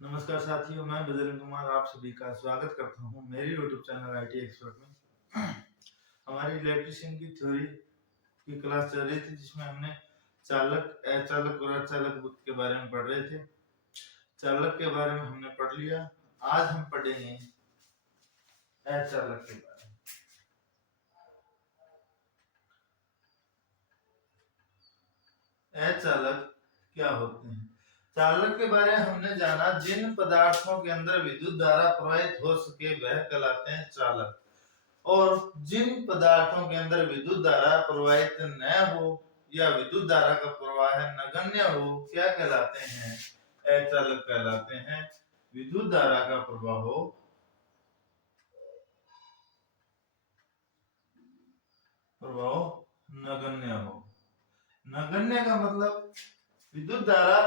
नमस्कार साथियों, मैं बजरंग कुमार आप सभी का स्वागत करता हूं मेरी यूट्यूब चैनल आईटी एक्सपर्ट में। हमारी इलेक्ट्रिशियन की थ्योरी की क्लास चल रही थी जिसमें हमने चालक, अचालक और अचालक बुद्ध के बारे में पढ़ रहे थे। चालक के बारे में हमने पढ़ लिया। आज हम पढ़ेंगे अचालक के बारे में। अचालक क्या होते हैं? चालक के बारे में हमने जाना, जिन पदार्थों के अंदर विद्युत धारा प्रवाहित हो सके वह कहलाते हैं चालक, और जिन पदार्थों के अंदर विद्युत धारा प्रवाहित न हो या विद्युत धारा का प्रवाह नगण्य हो क्या कहलाते हैं? अचालक कहलाते हैं। विद्युत धारा का प्रवाह नगण्य हो। नगण्य का मतलब विद्युत धारा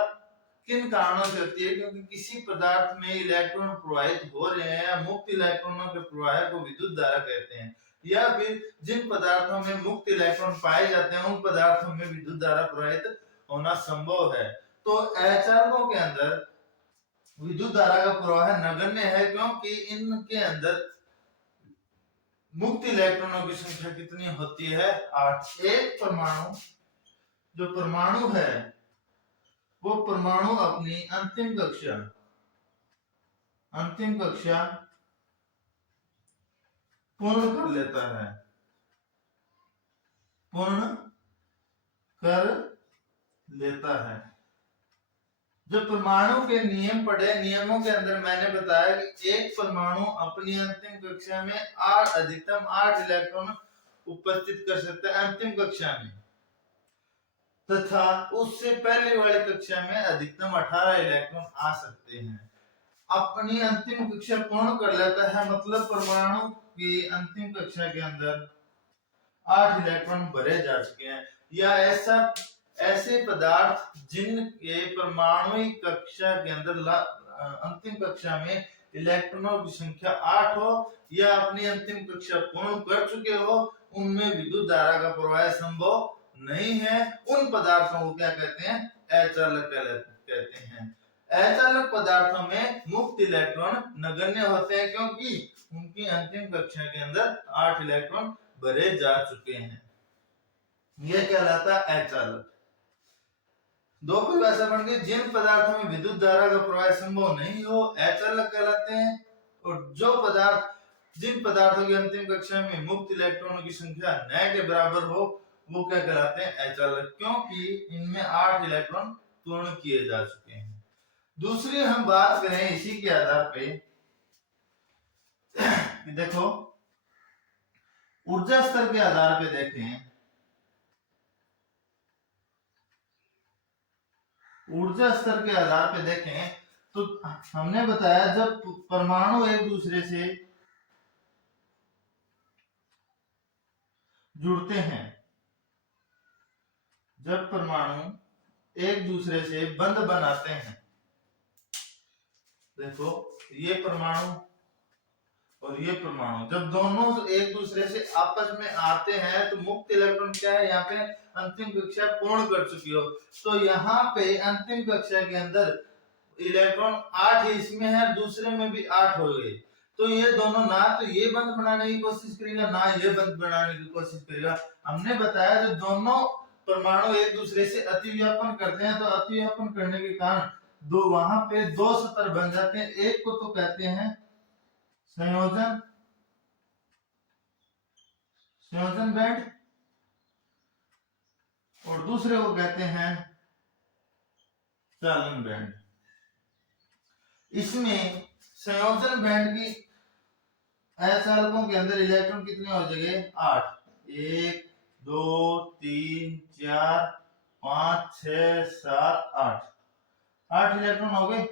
किन कारणों से होती है? क्योंकि किसी पदार्थ में इलेक्ट्रॉन प्रवाहित हो रहे हैं या मुक्त इलेक्ट्रॉनों के प्रवाह को विद्युत धारा कहते हैं, या फिर जिन पदार्थों में मुक्त इलेक्ट्रॉन पाए जाते हैं उन पदार्थों में विद्युत धारा प्रवाहित होना संभव है। तो अचालकों के अंदर विद्युत धारा का प्रवाह नगण्य है क्योंकि इनके अंदर मुक्त इलेक्ट्रॉनों की संख्या कितनी होती है? 8। एक परमाणु, जो परमाणु है वो परमाणु अपनी अंतिम कक्षा पूर्ण कर लेता है, जब परमाणु के नियम पढ़े, नियमों के अंदर मैंने बताया कि एक परमाणु अपनी अंतिम कक्षा में अधिकतम 8 इलेक्ट्रॉन उपस्थित कर सकता है अंतिम कक्षा में, तथा उससे पहले वाली कक्षा में अधिकतम 18 इलेक्ट्रॉन आ सकते हैं। अपनी अंतिम कक्षा पूर्ण कर लेता है मतलब परमाणु की अंतिम कक्षा के अंदर 8 इलेक्ट्रॉन भरे जा चुके हैं, या ऐसे पदार्थ जिनके परमाणुिक कक्षा के अंदर अंतिम कक्षा में इलेक्ट्रॉनों की संख्या 8 हो या अपनी अंतिम कक्षा पूर्ण कर चुके हो, उनमें विद्युत धारा का प्रवाह संभव नहीं है। उन पदार्थों को क्या कहते हैं? अचालक कहते हैं। अचालक पदार्थों में मुक्त इलेक्ट्रॉन नगण्य होते हैं क्योंकि उनकी अंतिम कक्षा के अंदर 8 इलेक्ट्रॉन भरे जा चुके हैं। यह कहलाता है अचालक। दो परिभाषा बन गई, जिन पदार्थों में विद्युत धारा का प्रवाह संभव नहीं हो अचालक कहलाते हैं, और जिन पदार्थों की अंतिम कक्षा में मुक्त इलेक्ट्रॉनों की संख्या न के बराबर हो वो क्या कहलाते हैं? अचालक, क्योंकि इनमें 8 इलेक्ट्रॉन पूर्ण किए जा चुके हैं। दूसरी हम बात करें इसी के आधार पे, देखो ऊर्जा स्तर के आधार पे देखें, ऊर्जा स्तर के आधार पे देखें तो हमने बताया जब परमाणु एक दूसरे से जुड़ते हैं, जब परमाणु एक दूसरे से बंध बनाते हैं, देखो ये परमाणु और ये परमाणु जब दोनों एक दूसरे से आपस में आते हैं तो मुक्त इलेक्ट्रॉन क्या है? यहाँ पे अंतिम कक्षा पूर्ण कर चुकी हो, तो यहाँ पे अंतिम कक्षा के अंदर इलेक्ट्रॉन 8 इसमें है, दूसरे में भी 8 हो गए, तो ये दोनों ना तो ये बंध बनाने की कोशिश करेगा ना ये बंध बनाने की कोशिश करेगा। हमने बताया जब दोनों परमाणु एक दूसरे से अतिव्यापन करते हैं तो अतिव्यापन करने के कारण वहां पे दो स्तर बन जाते हैं। एक को तो कहते हैं संयोजन बैंड और दूसरे को कहते हैं चालन बैंड। इसमें संयोजन बैंड की अचालकों के अंदर इलेक्ट्रॉन कितने हो जाएंगे? 8। 1 2 3 4 5 6 7 8 इलेक्ट्रॉन हो गए।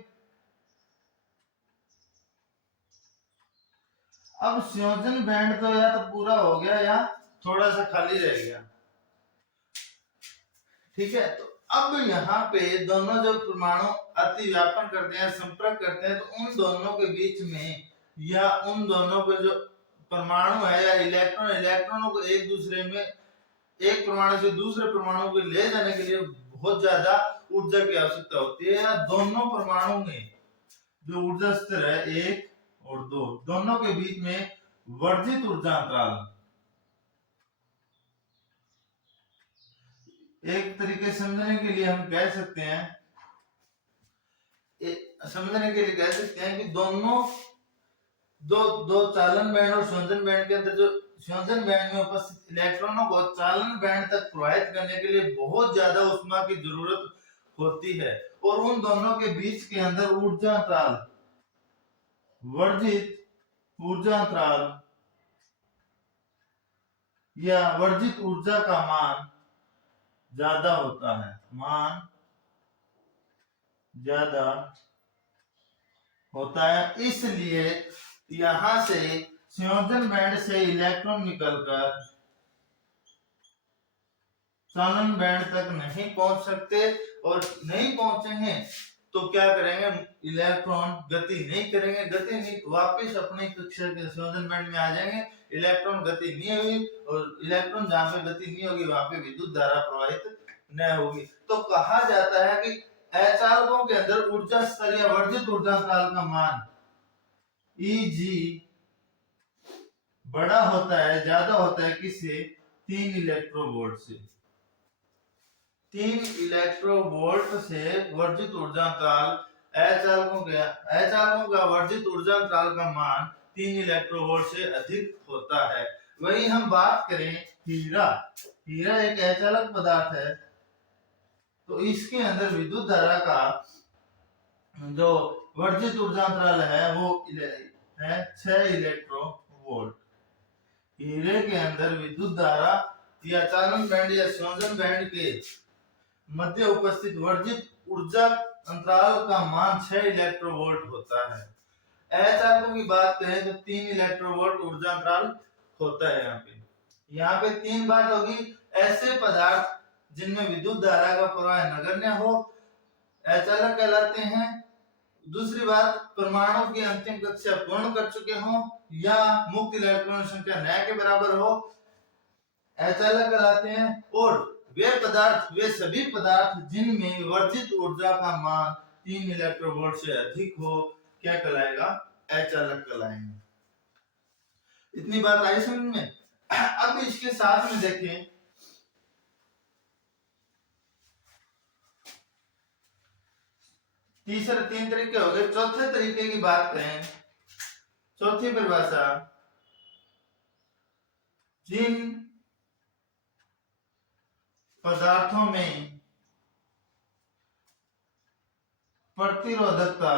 अब संयोजन बैंड तो या तो पूरा हो गया या थोड़ा सा खाली रह गया, ठीक है। तो अब यहाँ पे दोनों जो परमाणु अतिव्यापन करते हैं, संपर्क करते हैं, तो उन दोनों के बीच में या उन दोनों के जो परमाणु है या इलेक्ट्रॉनों को एक दूसरे में, एक परमाणु से दूसरे परमाणु को ले जाने के लिए बहुत ज्यादा ऊर्जा की आवश्यकता होती है, या दोनों परमाणु में जो ऊर्जा स्तर है 1 और 2, दोनों के बीच में वर्जित ऊर्जा अंतराल, एक तरीके समझने के लिए हम कह सकते हैं, समझने के लिए कह सकते हैं कि दोनों दो दो चालन बैंड और संयोजन बैंड के अंदर जो संयोजन बैंड में उपस्थित इलेक्ट्रॉनों को चालन बैंड तक प्रवाहित करने के लिए बहुत ज्यादा ऊष्मा की जरूरत होती है, और उन दोनों के बीच के अंदर ऊर्जा अंतराल, वर्जित ऊर्जा अंतराल या वर्जित ऊर्जा का मान ज्यादा होता है, मान ज्यादा होता है। इसलिए यहां से संयोजन बैंड से इलेक्ट्रॉन निकलकर चालन बैंड तक नहीं पहुंच सकते, और नहीं पहुंचेंगे तो क्या करेंगे, इलेक्ट्रॉन गति नहीं करेंगे, गति नहीं वापस अपनी कक्षा के संयोजन बैंड में आ जाएंगे। इलेक्ट्रॉन गति नहीं हुई, और इलेक्ट्रॉन जहां पे गति नहीं होगी वहां पे विद्युत धारा प्रवाहित न होगी। तो कहा जाता है कि अचालकों के अंदर ऊर्जा स्तर या वर्जित ऊर्जा अंतराल का मान Eg बड़ा होता है, ज्यादा होता है किससे, 3 इलेक्ट्रोवोल्ट से। 3 इलेक्ट्रोवोल्ट से वर्जित ऊर्जा अंतराल अचालकों का वर्जित ऊर्जा अंतराल का मान 3 इलेक्ट्रोवोल्ट से अधिक होता है। वही हम बात करें हीरा, हीरा एक अचालक पदार्थ है, तो इसके अंदर विद्युत धारा का जो वर्जित ऊर्जा अंतराल है वो है 6 इलेक्ट्रोवोल्ट। हीरे के अंदर विद्युत धारा या चालन बैंड या संयोजन बैंड के मध्य उपस्थित वर्जित ऊर्जा अंतराल का मान 6 इलेक्ट्रोवोल्ट होता है। अचालकों की बात करें तो 3 इलेक्ट्रोवोल्ट ऊर्जा अंतराल होता है। यहाँ पे 3 बात होगी, ऐसे पदार्थ जिनमें विद्युत धारा का प्रवाह नगण्य हो अचालक कहलाते हैं। दूसरी बात, परमाणु की अंतिम कक्षा पूर्ण कर चुके हों या मुक्त इलेक्ट्रॉन संख्या न के बराबर हो अचालक कहलाते हैं। और वे सभी पदार्थ जिनमें वर्जित ऊर्जा का मान 3 इलेक्ट्रोवोल्ट से अधिक हो क्या कहलाएगा, अचालक कहलाएंगे। इतनी बात आई समझ में। अब इसके साथ में देखें, तीन तरीके हो गए। चौथे तरीके की बात करें, चौथी परिभाषा, जिन पदार्थों में प्रतिरोधकता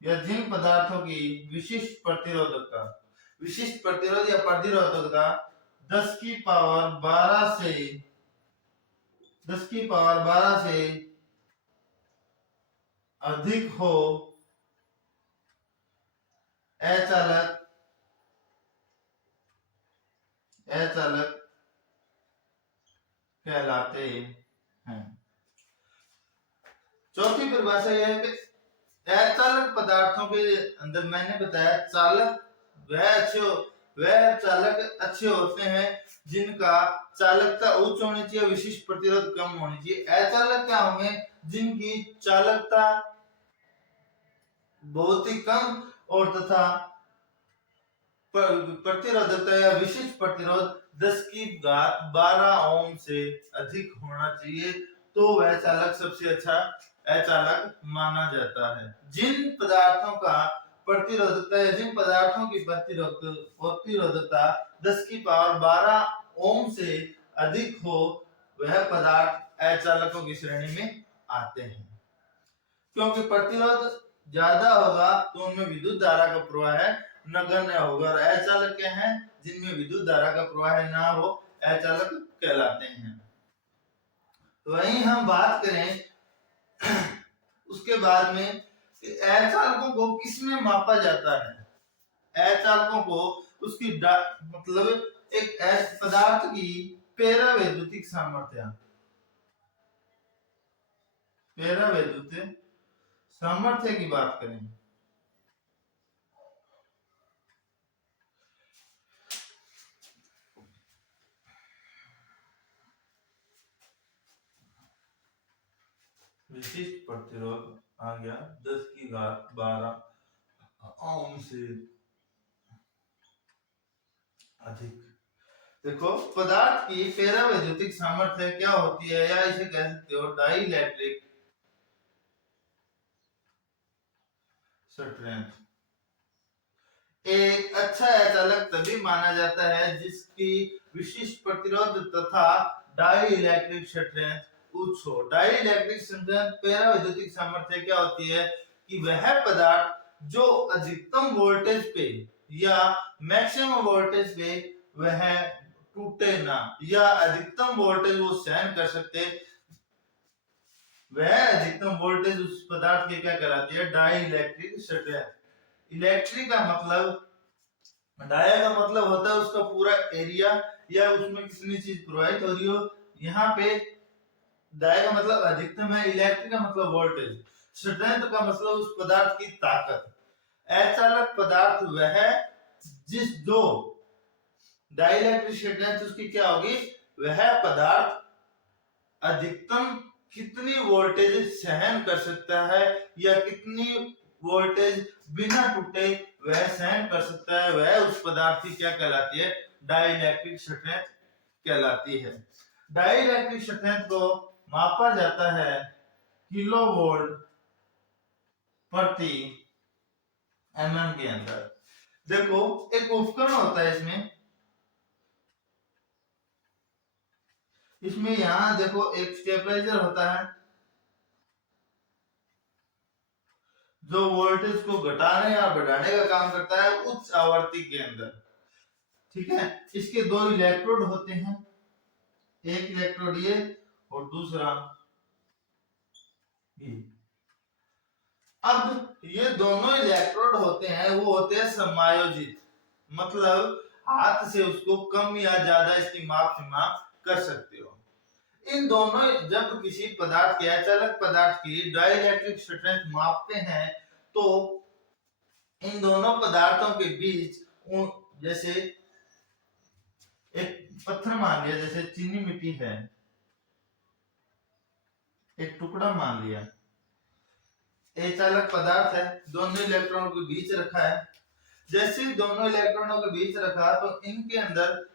या जिन पदार्थों की विशिष्ट प्रतिरोधकता, विशिष्ट प्रतिरोध या प्रतिरोधकता 10 की पावर 12 से अधिक हो अचालक कहलाते हैं। चौथी परिभाषा यह है कि अचालक पदार्थों के अंदर मैंने बताया चालक वह चालक अच्छे होते हैं जिनका चालकता उच्च होनी चाहिए, विशिष्ट प्रतिरोध कम होनी चाहिए। अचालक क्या होंगे, जिनकी चालकता बहुत ही कम और तथा प्रतिरोधकता या विशिष्ट प्रतिरोध 10 की घात 12 ओम से अधिक होना चाहिए, तो वह चालक सबसे अच्छा अचालक माना जाता है। जिन पदार्थों का प्रतिरोधकता या जिन पदार्थों की प्रतिरोधकता 10 की पावर 12 ओम से अधिक हो वह पदार्थ अचालकों की श्रेणी में आते हैं। क्योंकि प्रतिरोध ज्यादा होगा तो उनमें विद्युत धारा का प्रवाह नगण्य होगा, और अचालक क्या है, जिनमें विद्युत धारा का प्रवाह ना हो अचालक कहलाते हैं। वहीं हम बात करें उसके बाद में अचालकों को किसमें मापा जाता है। अचालकों को उसकी मतलब एक पदार्थ की पेरावैद्युतिक सामर्थ्य की बात करें, विशिष्ट प्रतिरोध आ गया 10⁻12 ओम से अधिक। देखो पदार्थ की पेरावैद्युतिक सामर्थ्य क्या होती है, या इसे कह सकते हो डाइलेक्ट्रिक स्ट्रेंथ। एक अच्छा अचालक तभी माना जाता है जिसकी विशिष्ट प्रतिरोध तथा डाइलेक्ट्रिक स्ट्रेंथ उच्च हो। डाइलेक्ट्रिक स्ट्रेंथ पेरावैद्युतिक सामर्थ्य क्या होती है कि वह पदार्थ जो अधिकतम वोल्टेज पे या मैक्सिमम वोल्टेज पे वह टूटे ना, या अधिकतम वोल्टेज वो सहन कर सकते, वह अधिकतम वोल्टेज उस पदार्थ की क्या कहलाती है, डाइलेक्ट्रिक स्ट्रेंथ। इलेक्ट्रिक का मतलब, डाया का मतलब होता है उसका पूरा एरिया या उसमें कितनी चीज प्रवाहित हो रही हो। यहाँ पे डाया का मतलब अधिकतम है, इलेक्ट्रिक का मतलब वोल्टेज, स्ट्रेंथ का मतलब उस पदार्थ की ताकत। अचालक पदार्थ वह जिस जो डाइलेक्ट्रिक स्ट्रेंथ उसकी क्या होगी, वह पदार्थ अधिकतम कितनी वोल्टेज सहन कर सकता है या कितनी वोल्टेज बिना टूटे वह सहन कर सकता है, वह उस पदार्थ की क्या कहलाती है, डाइलेक्ट्रिक स्ट्रेंथ कहलाती है। डाइलेक्ट्रिक स्ट्रेंथ को मापा जाता है किलोवोल्ट प्रति एमएम के अंदर। देखो एक उपकरण होता है इसमें यहां देखो एक स्टेबलाइजर होता है जो वोल्टेज को घटाने या बढ़ाने का काम करता है उच्च आवृत्ति के अंदर। ठीक है, इसके दो इलेक्ट्रोड होते हैं, एक इलेक्ट्रोड ये और दूसरा ये। अब ये दोनों इलेक्ट्रोड होते हैं वो होते हैं समायोजित, मतलब हाथ से उसको कम या ज्यादा इसकी माप सीमा कर सकते हो। इन दोनों जब किसी पदार्थ के अचालक पदार्थ की डाइलेक्ट्रिक स्ट्रेंथ मापते हैं तो इन दोनों पदार्थों के बीच जैसे एक पत्थर मान लिया, जैसे चीनी मिट्टी है, एक टुकड़ा मान लिया, अचालक पदार्थ है, दोनों इलेक्ट्रॉनों के बीच रखा है। जैसे ही दोनों इलेक्ट्रॉनों के बीच रखा तो इनके अंदर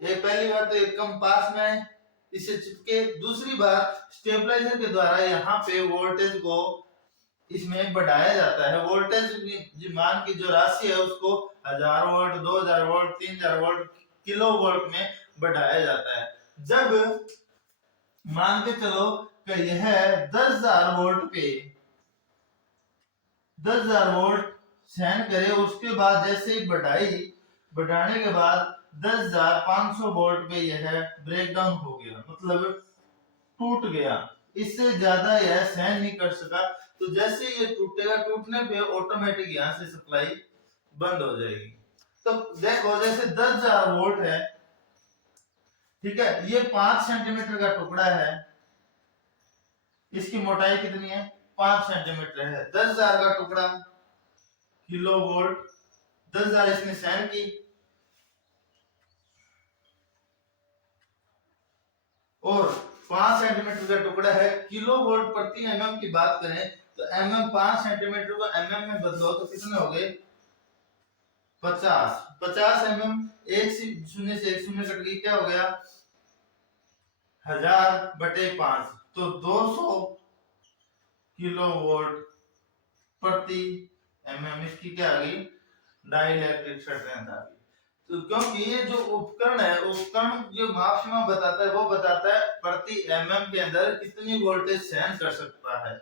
ये पहली बार तो एक कंपास में इसे चिपके, दूसरी बार स्टेबलाइजर के द्वारा यहाँ पे वोल्टेज को इसमें बढ़ाया जाता है। वोल्टेज मान की जो राशि है उसको 1000 volt, 2000 volt, 3000 volt, kilo volt में बढ़ाया जाता है। जब मान के चलो कि यह 10,000 वोल्ट पे 10,000 वोल्ट सहन करे, उसके बाद जैसे ही बढ़ाने के बाद 10,500 वोल्ट पे यह ब्रेक डाउन हो गया, मतलब टूट गया, इससे ज्यादा यह सहन नहीं कर सका। तो जैसे ये टूटेगा, टूटने पे ऑटोमेटिक यहाँ से सप्लाई बंद हो जाएगी। तो देखो जैसे 10,000 वोल्ट है, ठीक है, ये 5 सेंटीमीटर का टुकड़ा है, इसकी मोटाई कितनी है, 5 सेंटीमीटर है, 10,000 का टुकड़ा किलो वोल्ट, 10,000 इसने सहन की, और 5 सेंटीमीटर का टुकड़ा है, किलो वोल्ट प्रति एमएम की बात करें तो एमएम 5 सेंटीमीटर को एमएम में बदलो तो कितने हो गए, 50 एमएम, एक शून्य से एक शून्य कट गई, क्या हो गया 1000/5, तो 200 किलो वोल्ट प्रति एमएम इसकी क्या आ गई, डाइलेक्ट्रिक स्ट्रेंथ आ गई। तो क्योंकि ये जो उपकरण है, उपकरण जो माप सीमा बताता है वो बताता है प्रति एमएम के अंदर कितनी वोल्टेज सहन कर सकता है।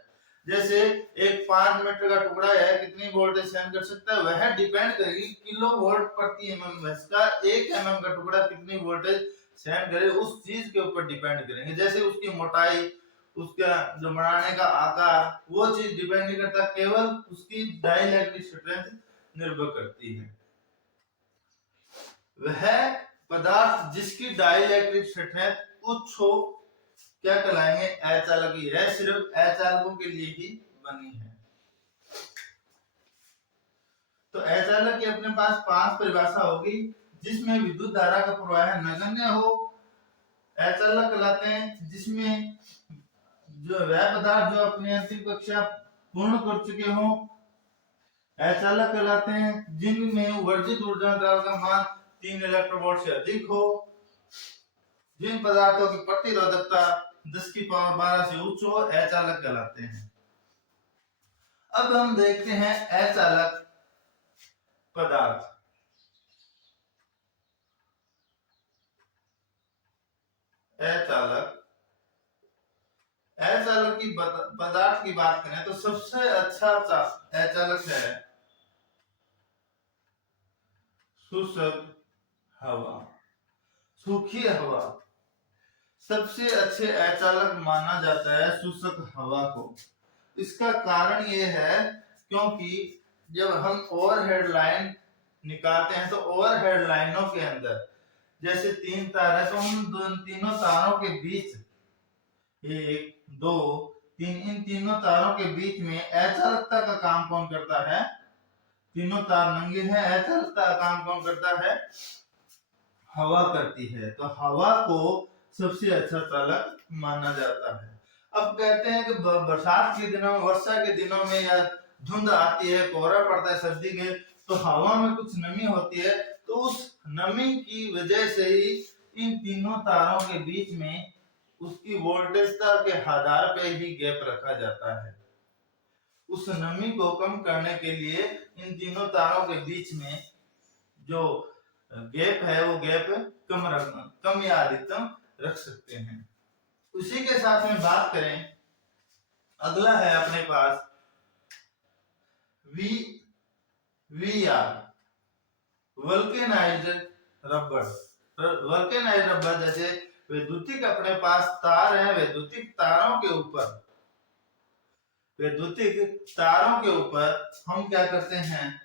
जैसे एक 5 मीटर का टुकड़ा है, कितनी वोल्टेज सहन कर सकता है, वह डिपेंड करेगी किलो वोल्ट प्रति एमएम, इसका 1 एमएम का टुकड़ा कितनी वोल्टेज सहन करे उस चीज के ऊपर डिपेंड करेंगे। जैसे उसकी मोटाई, उसका जो बनाने का आकार, वो चीज डिपेंड नहीं करता, केवल उसकी डाइलेक्ट्रिक स्ट्रेंथ निर्भर करती है। वह पदार्थ जिसकी डाइलेक्ट्रिक स्ट्रेंथ उच्च हो क्या कहलाएंगे, अचालक। यह सिर्फ अचालकों के लिए ही बनी है। तो अचालक की अपने पास 5 परिभाषा होगी, जिसमें विद्युत धारा का प्रवाह नगण्य हो, अचालक कहलाते हैं जिसमें जो वह पदार्थ जो अपनी अंतिम कक्षा पूर्ण कर चुके हों अचालक कहलाते हैं। जिनमें वर्जित ऊर्जा अंतराल का मान 3 इलेक्ट्रोवोल्ट से अधिक हो। जिन पदार्थों की प्रतिरोधकता 10 की पावर 12 से उच्च हो अचालक कहलाते हैं। अब हम देखते हैं अचालक पदार्थ। अचालक अचालक की पदार्थ की बात करें तो सबसे अच्छा अचालक है शुष्क हवा। सूखी हवा सबसे अच्छे अचालक माना जाता है शुष्क हवा को। इसका कारण ये है क्योंकि जब हम ओवरहेड लाइन निकालते हैं तो ओवरहेड लाइनों के अंदर जैसे 3 तार है तो उन तीनों तारों के बीच 1 2 3 इन तीनों तारों के बीच में अचालकता का काम कौन करता है? तीनों तार नंगे हैं, अचालकता का काम कौन करता है? हवा करती है। तो हवा को सबसे अच्छा चालक माना जाता है। अब कहते हैं कि बरसात के दिनों में, वर्षा के दिनों में या धुंध आती है, कोहरा पड़ता है सर्दी के, तो हवा में कुछ नमी होती है, तो उस नमी की वजह से ही इन तीनों तारों के बीच में उसकी वोल्टेजता के आधार पे ही गैप रखा जाता है। उस नमी को कम करने के लिए इन तीनों तारों के बीच में जो गैप है वो गैप कम या अधिकतम रख सकते हैं। उसी के साथ में बात करें, अगला है अपने पास we are vulcanised rubber. Vulcanised rubber जैसे वैद्युतिक अपने पास तार है, वैद्युतिक तारों के ऊपर हम क्या करते हैं,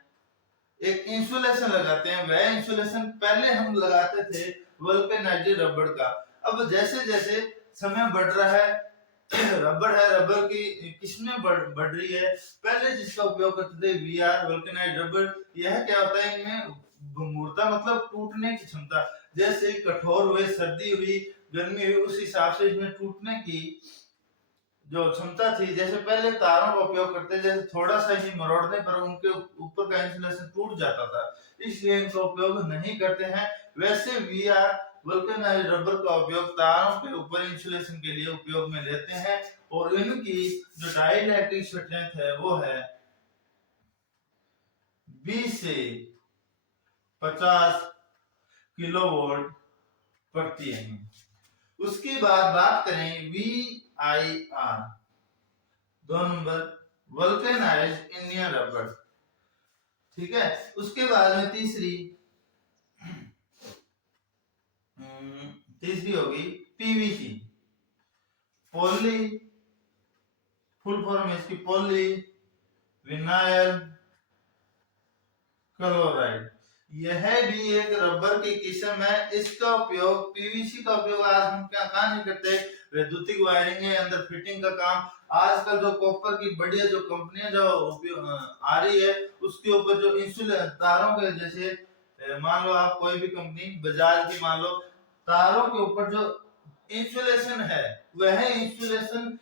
एक इंसुलेशन लगाते हैं। वह इंसुलेशन पहले हम लगाते थे वल्केनाइज्ड रबर का। अब जैसे जैसे समय बढ़ रहा है, रबर की किस्में बढ़ रही है। पहले जिसका उपयोग करते थे वीआर वल्केनाइज्ड रबर, यह क्या होता है, इनमें मूर्ता मतलब टूटने की क्षमता, जैसे कठोर हुए, सर्दी हुई, गर्मी हुई, उस हिसाब से इसमें टूटने की जो क्षमता थी। जैसे पहले तारों का उपयोग करते, जैसे थोड़ा सा ही मरोड़ने पर उनके ऊपर का इंसुलेशन टूट जाता था, इसलिए इनका उपयोग नहीं करते हैं। वैसे वी आर वल्केनाइज्ड रबर का उपयोग तारों के ऊपर इंसुलेशन के लिए उपयोग में लेते हैं, और इनकी जो डाइलेक्ट्रिक स्ट्रेंथ है वो है 20 से 50 किलोवोल्ट प्रति एम। उसके बाद बात करें VIR, 2 number vulcanized Indian rubber. ठीक है, उसके बाद में तीसरी होगी PVC, पॉली, फुल फॉर्म है इसकी पॉली विनाइल क्लोराइड। यह भी एक रबर की किस्म है। इसका उपयोग, पीवीसी का उपयोग आज हम क्या कहाँ नहीं करते, वैद्युतिक वायरिंग है, अंदर फिटिंग का काम। आजकल जो कॉपर की बढ़िया जो कंपनियां जो आ रही है, उसके ऊपर जो इंसुलेशन तारों के, जैसे मान लो आप कोई भी कंपनी बजाज की मान लो, तारों के ऊपर जो इंसुलेशन है वह इंसुलेशन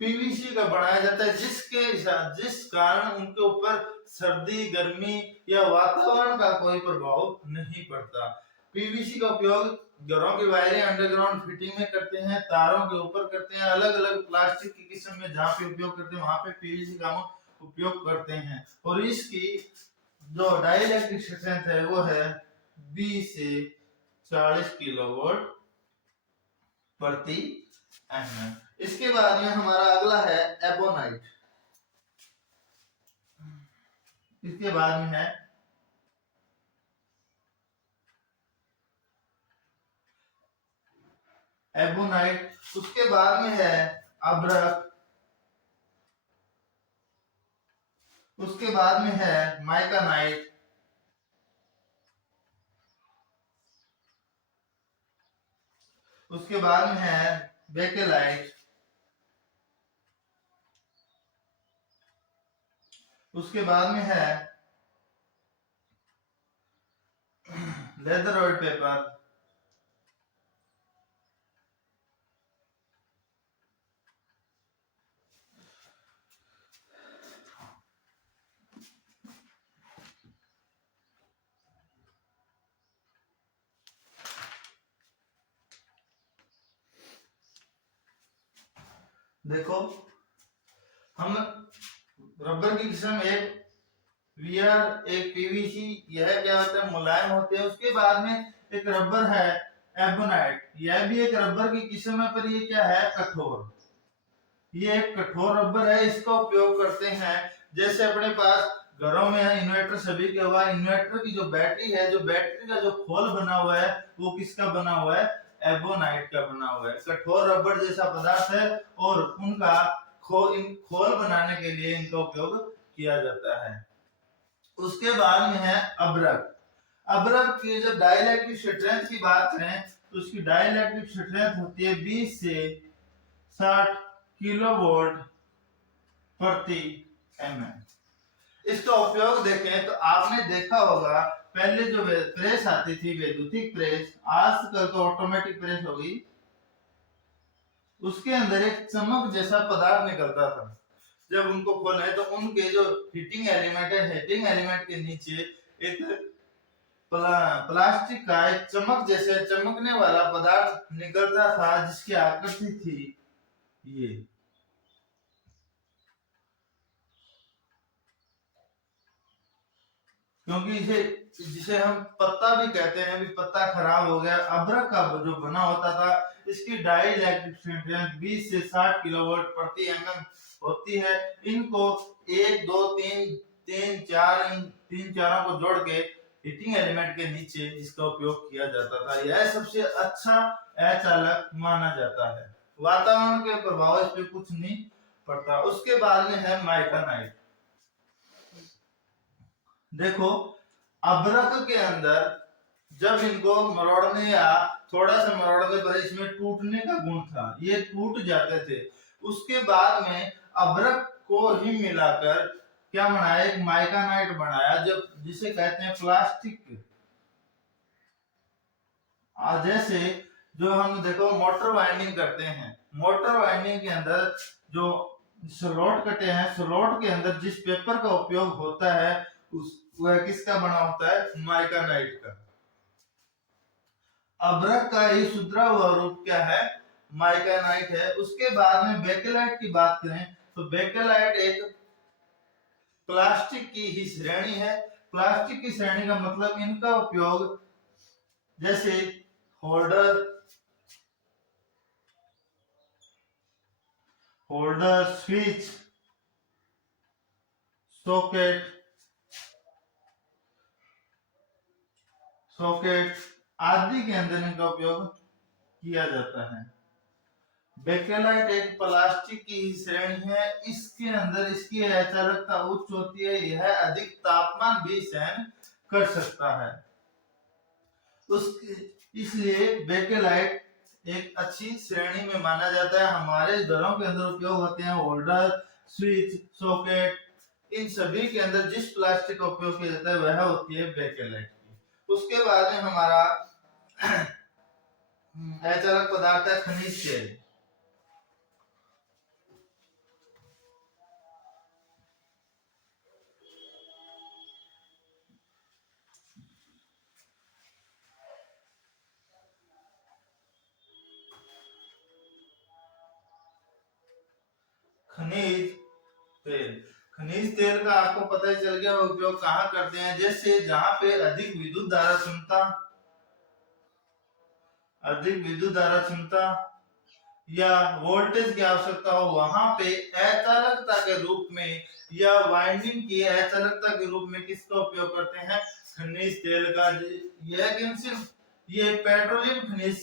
पीवीसी का बनाया जाता है, जिस कारण उनके ऊपर सर्दी, गर्मी या वातावरण का कोई प्रभाव नहीं पड़ता। पीवीसी का उपयोग घरों की वायरें अंडरग्राउंड फिटिंग में करते हैं, तारों के ऊपर करते हैं, अलग अलग प्लास्टिक की किस्म में जहाँ पे उपयोग करते हैं वहां पे पीवीसी का उपयोग करते हैं। और इसकी जो डाइलेक्ट्रिक स्ट्रेंथ है वो है 20 से 40 किलोवाट प्रति एम। इसके बाद में हमारा अगला है एबोनाइट। इसके बाद में है एबोनाइट, उसके बाद में है अब्रक, उसके बाद में है माइकानाइट, उसके बाद में है बेकेलाइट, उसके बाद में है लेदर ऑयल पेपर, देखो, हम रबर की किस्म एक वीआर, एक पीवीसी, यह क्या होता है, मुलायम होते हैं। उसके बाद में एक रबर है एबोनाइट, यह भी एक रबर की किस्म है, पर ये क्या है, कठोर। ये एक कठोर रबर है, इसका उपयोग करते हैं जैसे अपने पास घरों में है इन्वर्टर, सभी के हुआ, इन्वर्टर की जो बैटरी है, जो बैटरी का जो खोल बना हुआ है वो किसका बना हुआ है, एबोनाइट का बना हुआ है। कठोर रबर जैसा पदार्थ है और उनका खोल बनाने के लिए इनका उपयोग किया जाता है। उसके बाद में है अब्रक। अब्रक की जब डाइलेक्ट्रिक स्ट्रेंथ की बात करें तो उसकी डाइलेक्ट्रिक स्ट्रेंथ होती है 20 से 60 किलोवोल्ट प्रति mm। इसका उपयोग देखें तो आपने देखा होगा, पहले जो प्रेस आती थी वैद्युतिक प्रेस, आजकल तो ऑटोमेटिक प्रेस हो गई, उसके अंदर एक चमक जैसा पदार्थ निकलता था। जब उनको खोले तो उनके जो हीटिंग एलिमेंट है, हीटिंग एलिमेंट के नीचे एक प्लास्टिक का एक चमक जैसे चमकने वाला पदार्थ निकलता था, जिसकी आकृति थी ये। क्योंकि इसे जिसे हम पत्ता भी कहते हैं, भी पत्ता खराब हो गया, अब्रक का जो बना होता था, इसकी डाइलेक्ट्रिक स्ट्रेंथ 20 से 60 किलोवाट प्रति mm होती है। इनको 1 2 3 3 4 इन 3 चारों को जोड़ के हीटिंग एलिमेंट के नीचे इसका उपयोग किया जाता था। यह सबसे अच्छा अचालक माना जाता है, वातावरण के प्रभाव इस पे कुछ नहीं पड़ता। उसके बाद में है माइकानाइट। देखो, अब्रक के अंदर जब इनको मरोड़ने या थोड़ा सा मरोड़ने पर इसमें टूटने का गुण था, ये टूट जाते थे। उसके बाद में अब्रक को ही मिलाकर क्या बनाया, एक माइकानाइट बनाया, जब जिसे कहते हैं प्लास्टिक। जैसे जो हम देखो मोटर वाइंडिंग करते हैं, मोटर वाइंडिंग के अंदर जो स्लॉट कटे हैं, स्लॉट के अंदर जिस पेपर का उपयोग होता है उस वह किसका बना होता है, माइकानाइट का। अब्रक का ही सुधरा हुआ रूप क्या है, माइकानाइट है। उसके बाद में बेकेलाइट की बात करें तो बेकेलाइट एक प्लास्टिक की ही श्रेणी है। प्लास्टिक की श्रेणी का मतलब इनका उपयोग जैसे होल्डर, स्विच, सॉकेट आदि के अंदर इनका उपयोग किया जाता है। बेकेलाइट एक प्लास्टिक की ही श्रेणी है। इसके अंदर इसकी अचालकता उच्च होती है, यह अधिक तापमान भी सहन कर सकता है। इसलिए बेकेलाइट एक अच्छी श्रेणी में माना जाता है। हमारे घरों के अंदर उपयोग होते हैं होल्डर, स्विच, सॉकेट, इन सभी के अंदर जिस प्लास्टिक का उपयोग किया जाता है वह होती है बेकेलाइट की। उसके बाद में हमारा अचालक पदार्थ है खनिज तेल। खनिज तेल, खनिज तेल का आपको पता ही चल गया उपयोग कहाँ करते हैं। जैसे जहां पे अधिक विद्युत धारा क्षमता या वोल्टेज की आवश्यकता हो, वहां पे अचालकता के रूप में या वाइंडिंग की अचालकता के रूप में किसका उपयोग करते हैं, खनिज तेल का। यह सिर्फ ये पेट्रोलियम खनिज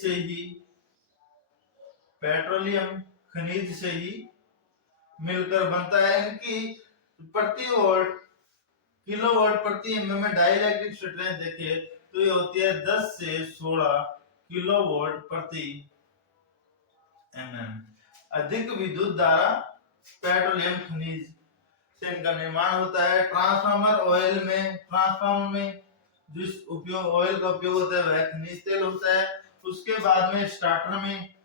से ही मिलकर बनता है। इनकी प्रति वोल्ट किलोवाट प्रति एमएम में डाइलेक्ट्रिक स्ट्रेंथ देखिए तो ये होती है 10 से 16 किलोवाट प्रति एमएम। अधिक विद्युत धारा पेट्रोलियम खनिज से इनका निर्माण होता है। ट्रांसफार्मर में जिस उपयोग ऑयल का उपयोग होता है वह खनिज तेल होता है। उसके बाद में स्टार्टर में,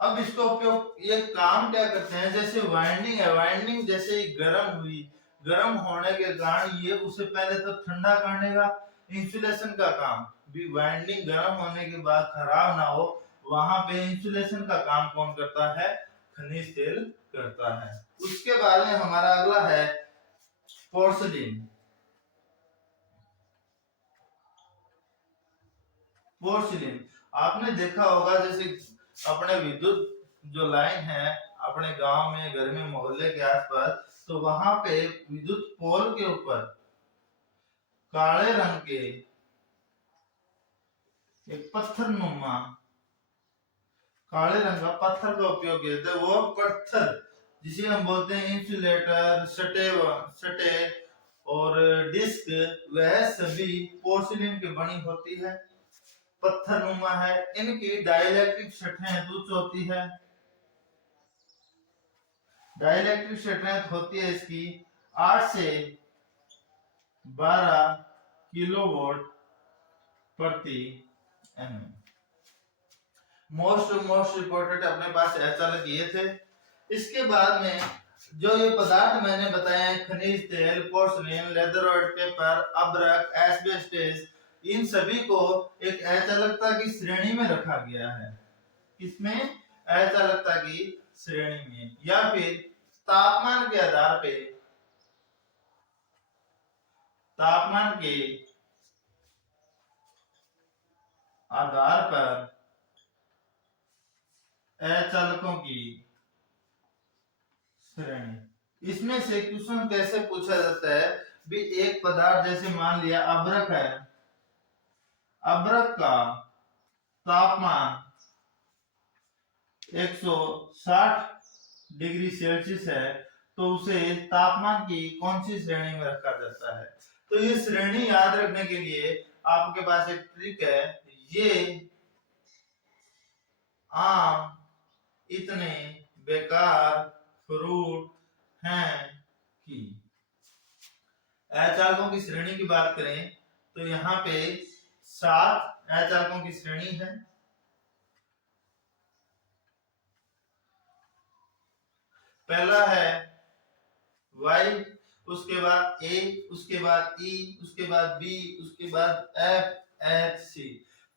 अब इसका उपयोग ये काम क्या करते हैं, जैसे वाइंडिंग है, वाइंडिंग जैसे ही गर्म हुई, गर्म होने के कारण ये उसे पहले तो ठंडा करने का इंसुलेशन का काम भी, वाइंडिंग गर्म होने के बाद खराब ना हो वहां पे इंसुलेशन का काम कौन करता है? खनिज तेल करता है। उसके बाद में हमारा अगला है पोर्सिलिन। पोर्सिलिन आपने देखा होगा, जैसे अपने विद्युत जो लाइन है अपने गांव में, घर में, मोहल्ले के आसपास, तो वहां पे विद्युत पोल के ऊपर काले रंग के एक पत्थर नुमा काले रंग का पत्थर का उपयोग किया जाता है। वो पत्थर जिसे हम बोलते हैं इंसुलेटर, सटे और डिस्क, वह सभी पोर्सिलिन की बनी होती है, पत्थर नुमा है। इनकी डाइलेक्ट्रिक स्ट्रेंथ उच्च होती है। डाइलेक्ट्रिक स्ट्रेंथ होती है इसकी 8 से 12 किलोवाट प्रति एमएम। मोस्ट इम्पोर्टेंट अपने पास एचएल ये थे। इसके बाद में जो ये पदार्थ मैंने बताए हैं, खनिज तेल, पोर्सिलिन, लेदरॉइड, पेपर, अब्रक, एस्बेस्टस, इन सभी को एक अचालकता की श्रेणी में रखा गया है। किसमें? अचालकता की श्रेणी में, या फिर तापमान के आधार पे, तापमान के आधार पर अचालकों की श्रेणी। इसमें से क्वेश्चन कैसे पूछा जाता है भी, एक पदार्थ जैसे मान लिया अब्रक है, अब्रक का तापमान 160 डिग्री सेल्सियस है, तो उसे तापमान की कौन सी श्रेणी में रखा जाता है? तो ये श्रेणी याद रखने के लिए आपके पास एक ट्रिक है। ये आम इतने बेकार फ्रूट हैं कि, अचालकों की श्रेणी की बात करें तो यहाँ पे 7 अचालकों की श्रेणी है। पहला है Y, उसके बाद A, उसके बाद E, उसके बाद B, उसके बाद F, H, C।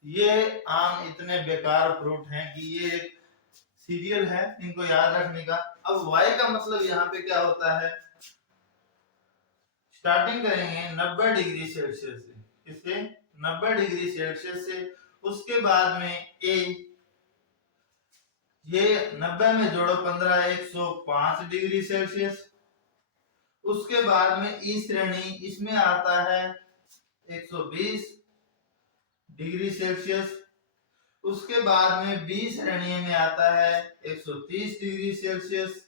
ये आम इतने बेकार फ्रूट हैं कि ये एक सीरियल है, इनको याद रखने का। अब Y का मतलब यहाँ पे क्या होता है? स्टार्टिंग करेंगे 90 डिग्री सेल्सियस से, इससे 90 डिग्री सेल्सियस से। उसके बाद में A, ये 90 में जोड़ो 15, 105 डिग्री सेल्सियस। उसके बाद में ई श्रेणी, इसमें आता है 120 डिग्री सेल्सियस। उसके बाद में बी श्रेणी में आता है 130 डिग्री सेल्सियस।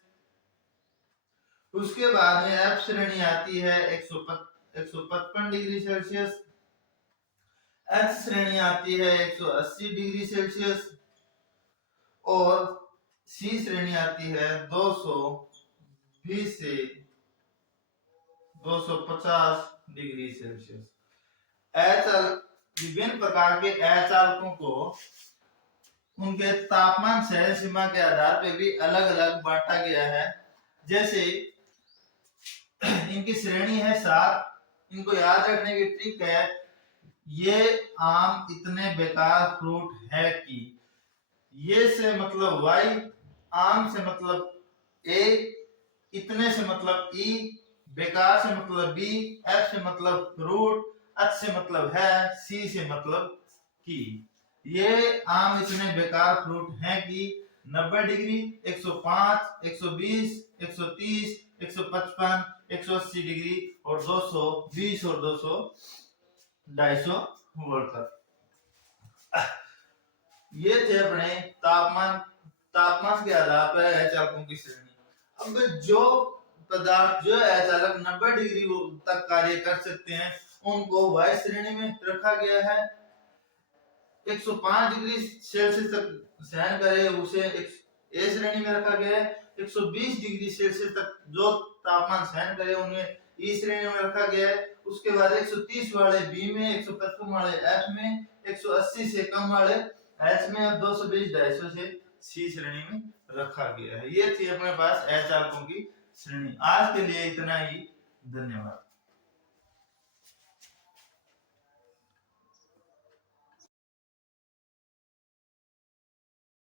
उसके बाद में एफ श्रेणी आती है 155 डिग्री सेल्सियस। एच श्रेणी आती है 180 डिग्री सेल्सियस और सी श्रेणी आती है 220 से 250 डिग्री सेल्सियस। विभिन्न प्रकार के अचालकों को उनके तापमान सह सीमा के आधार पर भी अलग अलग बांटा गया है। जैसे इनकी श्रेणी है 7, इनको याद रखने की ट्रिक है, ये आम इतने बेकार फ्रूट है कि, ये से मतलब Y, आम से मतलब A, इतने से मतलब E, बेकार से मतलब B, F से मतलब फ्रूट, H से मतलब है, C से मतलब कि। ये आम इतने बेकार फ्रूट हैं कि 90 डिग्री, 105, 120, 130, 155, 180 डिग्री और 220 और 250 वोल्ट तक। ये थे अपने तापमान के आधार पर अचालकों की श्रेणी। अब जो पदार्थ, जो अचालक 90 डिग्री तक कार्य कर सकते हैं, उनको Y श्रेणी में रखा गया है। 105 डिग्री सेल्सियस तक सहन करे उसे ए श्रेणी में रखा गया है। 120 डिग्री सेल्सियस तक जो तापमान सहन करे उन्हें ई श्रेणी में रखा गया है। उसके बाद 130 वाले बी में, 155 वाले एफ में, 180 से कम वाले एच में और 220, 250 से सी श्रेणी में रखा गया है। ये थी अपने पास अचालकों की श्रेणी। आज के लिए इतना ही, धन्यवाद।